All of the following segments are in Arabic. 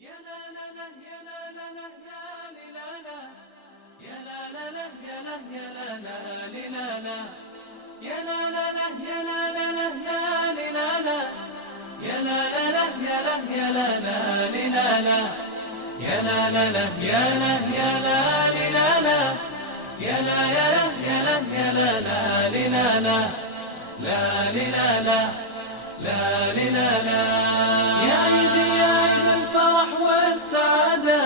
يا لا لا لا يا لا لا لا يا لا لا لا يا لا لا لا يا لا لا لا يا لا لا لا يا لا لا لا يا لا لا يا لا لا لا يا لا يا لا لا يا لا يا لا يا لا يا لا لا لا لا لا لا لا يا عيدي يا عيد الفرح والسعادة،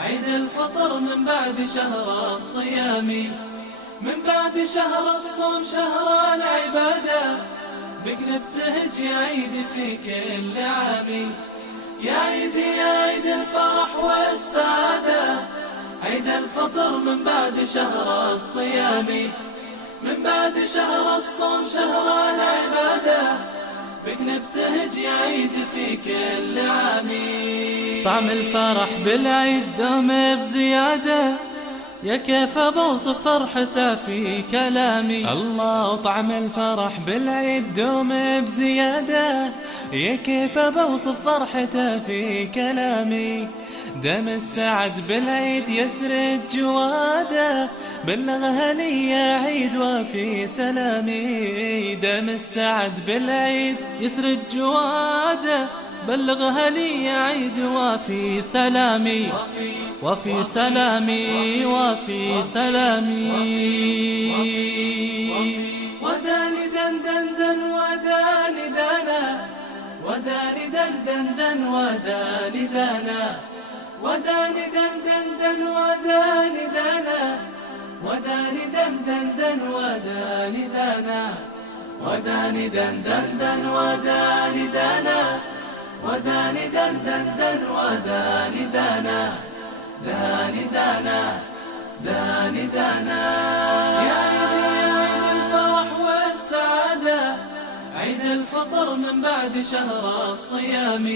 عيد الفطر من بعد شهر الصيام، من بعد شهر الصوم شهر العبادة، بك نبتهج يا عيدي في كل عام. يا عيدي يا عيد الفرح والسعادة، عيد الفطر من بعد شهر الصيام، من بعد شهر الصوم شهر العبادة، بك نبتهج يا عيد في كل عام. طعم الفرح بالعيد دوم بزيادة، يا كيف بوصف فرحته في كلامي. الله طعم الفرح بالعيد دوم بزيادة، يا كيف بوصف فرحته في كلامي. دم السعد بالعيد يسرد جواده، بلغها لي يا عيد وفي سلامي. دم السعد بالعيد يسرد جواده، بلغها لي يا عيد وفي سلامي، وفي سلامي، وفي سلامي. وداني دن دن دن وداني دانا، وداني دن دن دن وداني دانا، وداني دن دن دن وداني دانا، وداني دن دن دن وداني دانا، وداني دن دن دن وداني دانا، وداني دن دن دن وداني دانا، داني دانا داني دانا. يا عيدي يا عيد الفرح والسعادة، عيد الفطر من بعد شهر الصيام،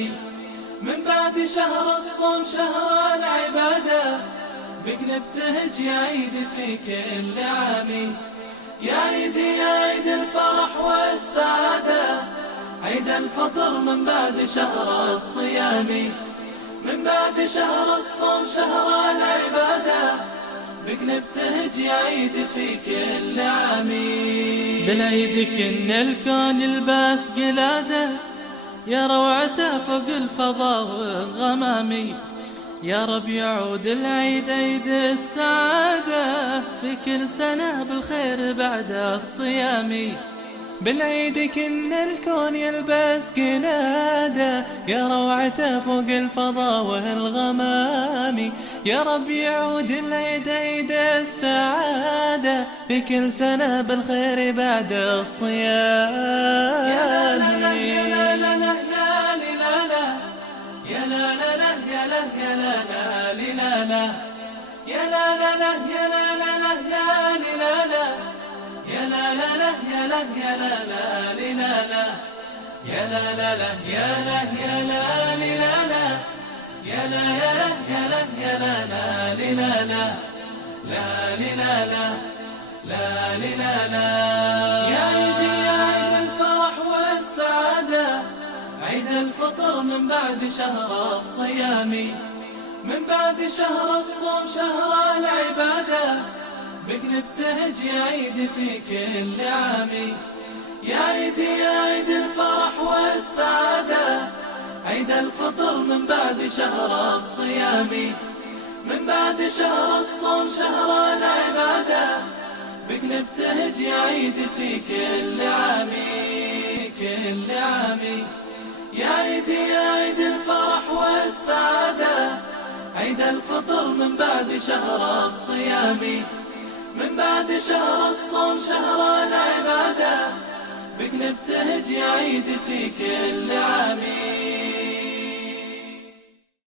من بعد شهر الصوم شهر العبادة، بك نبتهج يا عيد في كل عام. يا عيدي يا عيد الفرح والسعادة، عيد الفطر من بعد شهر الصيام، من بعد شهر الصوم شهر العبادة، بك نبتهج يا عيد في كل عام. بالعيد كن الكون يلبس قلادة، يا روعته فوق الفضاء والغمام. يا رب يعود العيد عيد السعادة، في كل سنة بالخير بعد الصيام. بالعيد كن الكون يلبس قلادة، يا روعته فوق الفضاء والغمام. يا رب يعود العيد عيد السعادة، في كل سنة بالخير بعد الصيام. يا لا لا يا لا لا لا يا لا لا لا يا لا يا لا لا يا لا لا لا يا لا لا لا يا لا لا لا يا لا يا لا لا يا لا لا لا يا لا يا لا لا يا لا يا لا يا لا يا لا لا لا لا لا. يا عيدي يا عيد الفرح والسعادة، عيد الفطر من بعد شهر الصيام، من بعد شهر الصوم شهر العبادة، بك نبتهج يا عيد في كل عام. يا عيدي يا عيد الفرح والسعادة، عيد الفطر من بعد شهر الصيام، من بعد شهر الصوم شهر العبادة، بك نبتهج يا عيد في كل عام، كل عام. يا عيدي يا عيد الفرح والسعادة، عيد الفطر من بعد شهر الصيام، من بعد شهر الصوم شهر العبادة، بك نبتهج يا عيد في كل